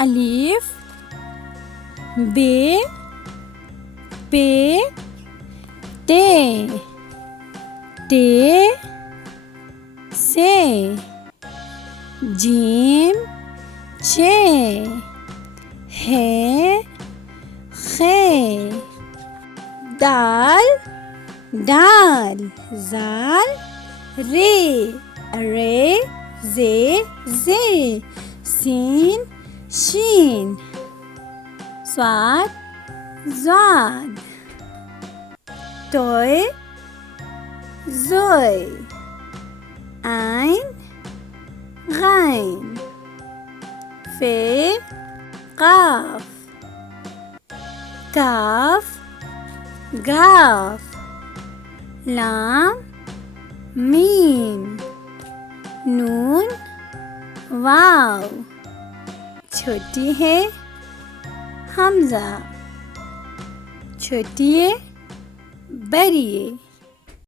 अलीफ बे पे ते से जीम चे है खे दाल जाल रे जे सीन शीन स्वाद तोय जोय आइन गाइन फे काफ गाफ लाम मीम नून वाव छोटी है हमजा छोटी है बड़ी है।